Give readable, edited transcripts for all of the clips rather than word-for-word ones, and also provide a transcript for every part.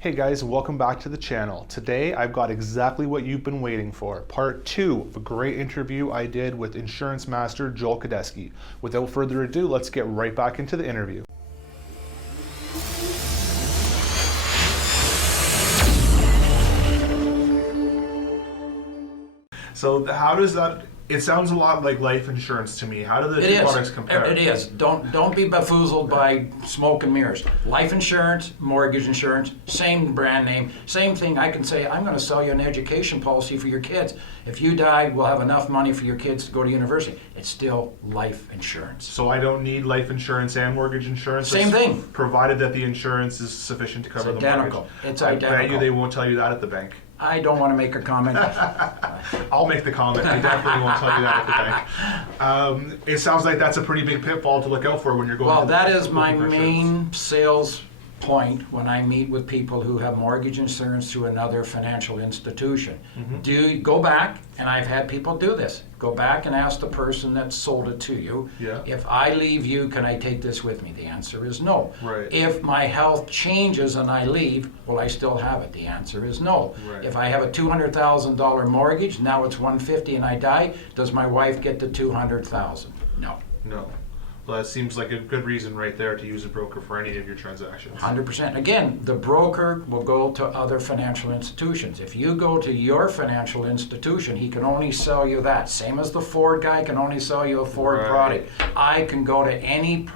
Hey guys, welcome back to the channel. Today I've got exactly what you've been waiting for. Part 2 of a great interview I did with insurance master Joel Cadesky. Without further ado, let's get right back into the interview. So how does that, it sounds a lot like life insurance to me. How do the two products compare? It is. Don't be befoozled by smoke and mirrors. Life insurance, mortgage insurance, same brand name, same thing. I can say, I'm going to sell you an education policy for your kids. If you die, we'll have enough money for your kids to go to university. It's still life insurance. So I don't need life insurance and mortgage insurance? Same thing. Provided that the insurance is sufficient to cover the mortgage. It's identical. I bet you they won't tell you that at the bank. I don't want to make a comment. I'll make the comment. They definitely won't tell you that at the bank. It sounds like that's a pretty big pitfall to look out for when you're going. Well, that is my main sales point when I meet with people who have mortgage insurance through another financial institution. Mm-hmm. Go back, and I've had people do this. Go back and ask the person that sold it to you, if I leave you, can I take this with me? The answer is no. Right. If my health changes and I leave, will I still have it? The answer is no. Right. If I have a $200,000 mortgage, now it's $150,000 and I die, does my wife get the $200,000? No. No. Well, that seems like a good reason right there to use a broker for any of your transactions. 100%. Again, the broker will go to other financial institutions. If you go to your financial institution, he can only sell you that. Same as the Ford guy can only sell you a Ford product. I can go to any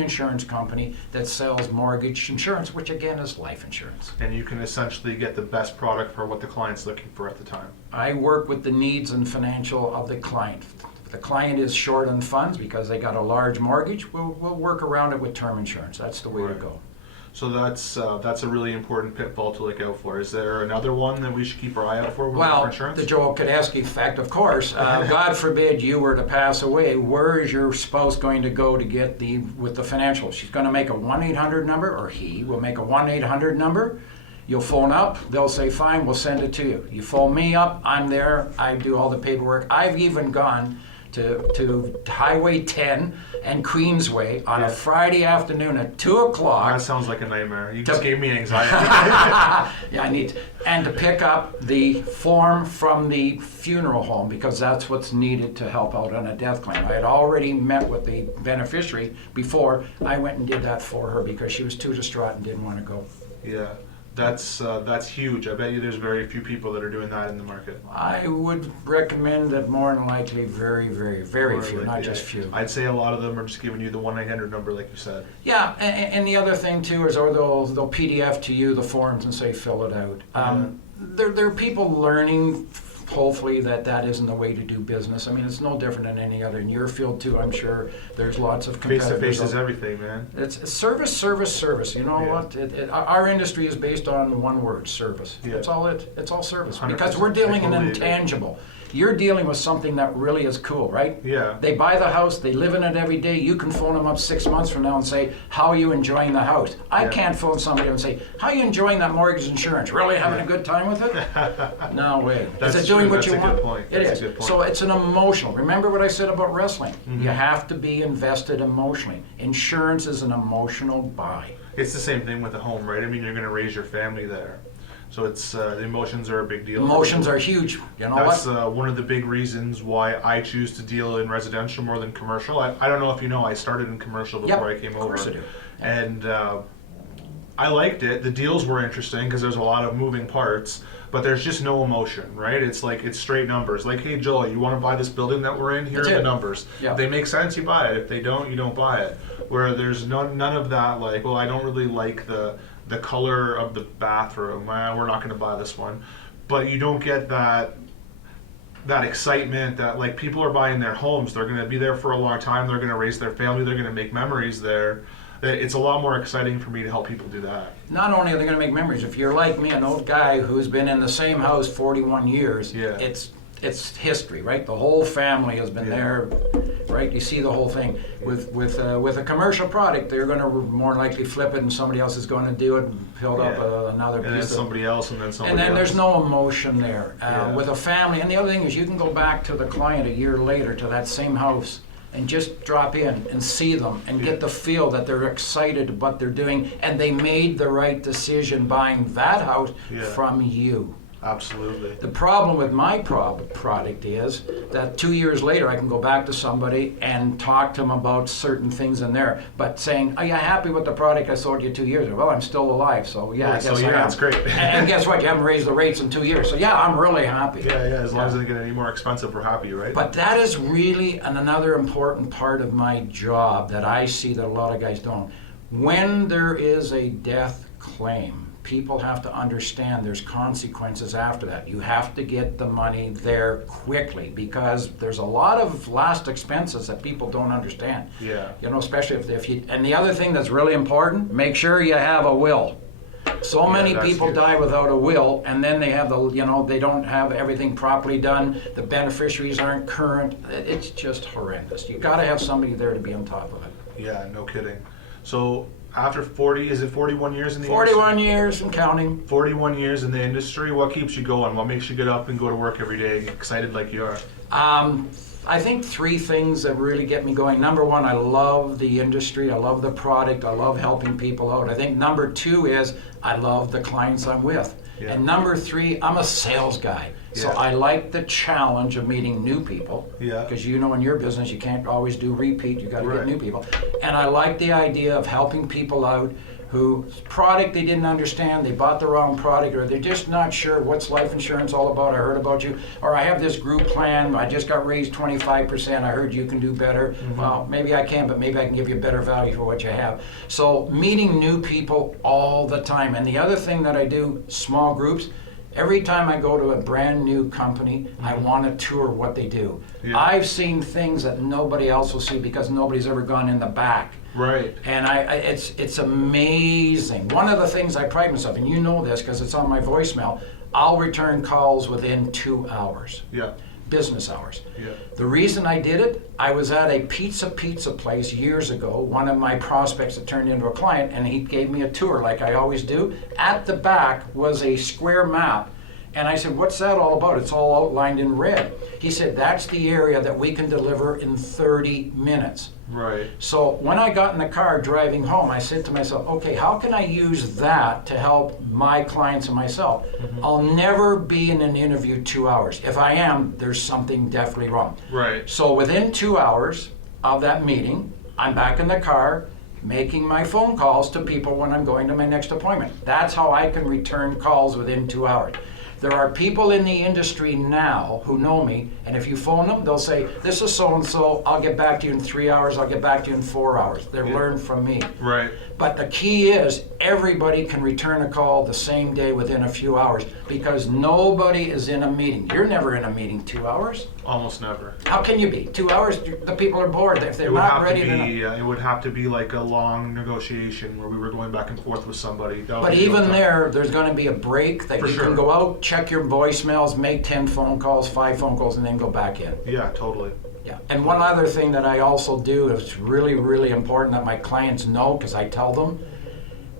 insurance company that sells mortgage insurance, which again is life insurance. And you can essentially get the best product for what the client's looking for at the time. I work with the needs and financial of the client. The client is short on funds because they got a large mortgage, we'll work around it with term insurance. That's the way to go. So that's a really important pitfall to look out for. Is there another one that we should keep our eye out for with insurance? The Joel Cadesky effect, of course. God forbid you were to pass away. Where is your spouse going to go to get with the financial? She's going to make a 1-800 number, or he will make a 1-800 number. You'll phone up, they'll say, fine, we'll send it to you. You phone me up, I'm there, I do all the paperwork. I've even gone to Highway 10 and Queensway on a Friday afternoon at 2 o'clock. That sounds like a nightmare. You just gave me anxiety. Yeah, I need to. And to pick up the form from the funeral home because that's what's needed to help out on a death claim. I had already met with the beneficiary before. I went and did that for her because she was too distraught and didn't want to go. Yeah. That's huge. I bet you there's very few people that are doing that in the market. I would recommend that more than likely very, very, very few, not just few. I'd say a lot of them are just giving you the 1-800 number like you said. Yeah, and the other thing too is they'll PDF to you the forms and say fill it out. There are people learning hopefully that isn't the way to do business. I mean, it's no different than any other. In your field too, I'm sure there's lots of competitors. Face-to-face is everything, man. It's service, service, service. You know what? Our industry is based on one word, service. Yeah. It's all service. Because we're dealing in intangible. You're dealing with something that really is cool, right? Yeah. They buy the house, they live in it every day. You can phone them up 6 months from now and say, how are you enjoying the house? I can't phone somebody and say, how are you enjoying that mortgage insurance? Really having a good time with it? No way. Is it doing what you want? That's a good point. It is. So it's an emotional. Remember what I said about wrestling? Mm-hmm. You have to be invested emotionally. Insurance is an emotional buy. It's the same thing with a home, right? I mean, you're going to raise your family there. So it's the emotions are a big deal. Emotions are huge. You know That's one of the big reasons why I choose to deal in residential more than commercial. I don't know if you know, I started in commercial before I came over. Of course I do. And I liked it. The deals were interesting because there's a lot of moving parts, but there's just no emotion, right? It's like, it's straight numbers. Like, hey, Joel, you want to buy this building that we're in? Here are the numbers. If they make sense, you buy it. If they don't, you don't buy it. Where there's none of that, like, well, I don't really like the color of the bathroom. We're not going to buy this one. But you don't get that excitement that, like, people are buying their homes. They're going to be there for a long time. They're going to raise their family. They're going to make memories there. It's a lot more exciting for me to help people do that. Not only are they going to make memories, if you're like me, an old guy who's been in the same house 41 years, it's history, right? The whole family has been there, right? You see the whole thing. With a commercial product, they're going to more likely flip it, and somebody else is going to do it and build up another piece. And then somebody else, and then somebody else. And then there's no emotion there. With a family, and the other thing is you can go back to the client a year later to that same house and just drop in and see them and get the feel that they're excited about what they're doing and they made the right decision buying that house from you. Absolutely. The problem with my product is that 2 years later I can go back to somebody and talk to them about certain things in there, but saying, are you happy with the product I sold you 2 years ago? Well, I'm still alive, so I guess I am. That's great. And guess what? You haven't raised the rates in 2 years, so I'm really happy. Yeah, as long as it doesn't get any more expensive, we're happy, right? But that is really another important part of my job that I see that a lot of guys don't. When there is a death claim, people have to understand there's consequences after that. You have to get the money there quickly because there's a lot of last expenses that people don't understand. Yeah. Especially if you, and the other thing that's really important, make sure you have a will. So many people die without a will, and then they have they don't have everything properly done. The beneficiaries aren't current. It's just horrendous. You got to have somebody there to be on top of it. Yeah, no kidding. So after 41 years in the 41 years and counting. 41 years in the industry, what keeps you going? What makes you get up and go to work every day excited like you are? I think 3 things that really get me going. Number 1, I love the industry. I love the product. I love helping people out. I think number 2 is I love the clients I'm with. Yeah. And number 3, I'm a sales guy. So I like the challenge of meeting new people. Yeah. Because in your business, you can't always do repeat. You got to get new people. And I like the idea of helping people out whose product they didn't understand, they bought the wrong product, or they're just not sure what's life insurance all about. I heard about you. Or I have this group plan. I just got raised 25%. I heard you can do better. Mm-hmm. Well, maybe I can, but maybe I can give you better value for what you have. So meeting new people all the time. And the other thing that I do, small groups, every time I go to a brand new company, I want to tour what they do. Yeah. I've seen things that nobody else will see because nobody's ever gone in the back. Right. And it's amazing. One of the things I pride myself, and you know this because it's on my voicemail, I'll return calls within 2 hours. Yeah. Business hours. Yeah. The reason I did it, I was at a pizza place years ago, one of my prospects that turned into a client, and he gave me a tour like I always do. At the back was a square map, and I said, what's that all about? It's all outlined in red. He said, that's the area that we can deliver in 30 minutes. Right. So when I got in the car driving home, I said to myself, okay, how can I use that to help my clients and myself? Mm-hmm. I'll never be in an interview 2 hours. If I am, there's something definitely wrong. Right. So within 2 hours of that meeting, I'm back in the car making my phone calls to people when I'm going to my next appointment. That's how I can return calls within 2 hours. There are people in the industry now who know me, and if you phone them, they'll say, this is so-and-so, I'll get back to you in 3 hours, I'll get back to you in 4 hours. They've learned from me. Right. But the key is everybody can return a call the same day within a few hours because nobody is in a meeting. You're never in a meeting 2 hours. Almost never. How can you be? 2 hours, the people are bored. If they're not ready to... It would have to be like a long negotiation where we were going back and forth with somebody. But even there's going to be a break that you can go out, check your voicemails, make 10 phone calls, 5 phone calls, and then go back in. Yeah, totally. Yeah. And one other thing that I also do is really, really important that my clients know because I tell them,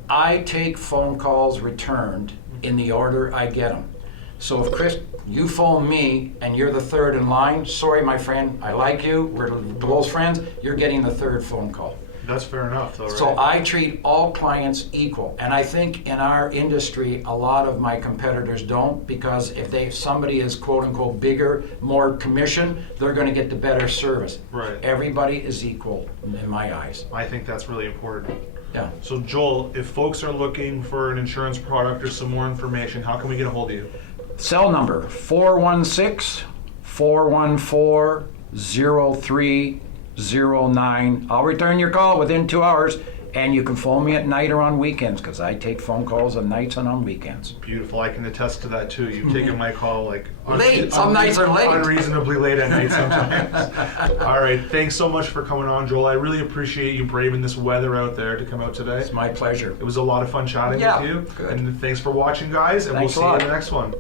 I take phone calls returned in the order I get them. So if Chris, you phone me and you're the third in line, sorry my friend, I like you, we're close friends, you're getting the third phone call. That's fair enough though, right? So I treat all clients equal. And I think in our industry, a lot of my competitors don't because if somebody is quote unquote bigger, more commission, they're going to get the better service. Right. Everybody is equal in my eyes. I think that's really important. Yeah. So Joel, if folks are looking for an insurance product or some more information, how can we get a hold of you? Cell number 416-414-0309. I'll return your call within 2 hours, and you can phone me at night or on weekends because I take phone calls on nights and on weekends. Beautiful. I can attest to that too. You've taken my call like late. Some nights are late. Unreasonably late at night sometimes. All right. Thanks so much for coming on, Joel. I really appreciate you braving this weather out there to come out today. It's my pleasure. It was a lot of fun chatting with you. Good. And thanks for watching, guys, and we'll see you in the next one.